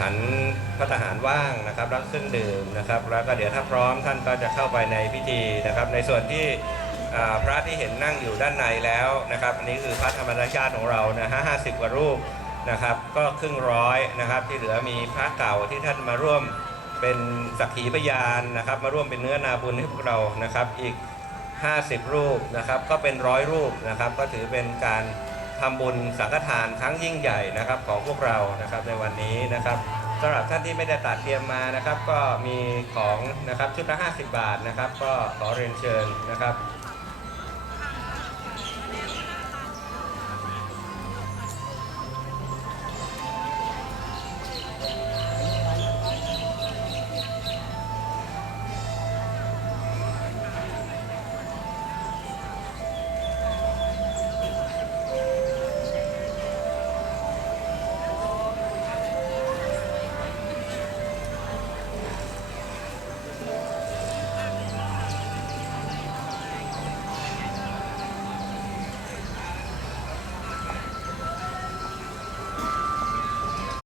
ฉันพระทหารว่างนะครับรับเครื่องดื่มนะครับ แล้วก็เดี๋ยวถ้าพร้อมท่านก็จะเข้าไปในพิธีนะครับ ในส่วนที่พระที่เห็นนั่งอยู่ด้านในแล้วนะครับ อันนี้คือพระธรรมราชาติของเรานะฮะห้าสิบกว่ารูปนะครับ ก็ครึ่งร้อยนะครับ ที่เหลือมีพระเก่าที่ท่านมาร่วมเป็นสักขีพยานนะครับ มาร่วมเป็นเนื้อนาบุญให้พวกเรานะครับอีก 50 รูปนะครับ ก็เป็นร้อยรูปนะครับ ก็ถือเป็นการ ทำบุญสังฆทานครั้งยิ่งใหญ่นะครับของพวกเรานะครับในวันนี้นะครับสำหรับท่านที่ไม่ได้ตัดเตรียมมานะครับ ก็มีของนะครับชุดละ50 บาทนะครับ ก็ขอเรียนเชิญนะครับ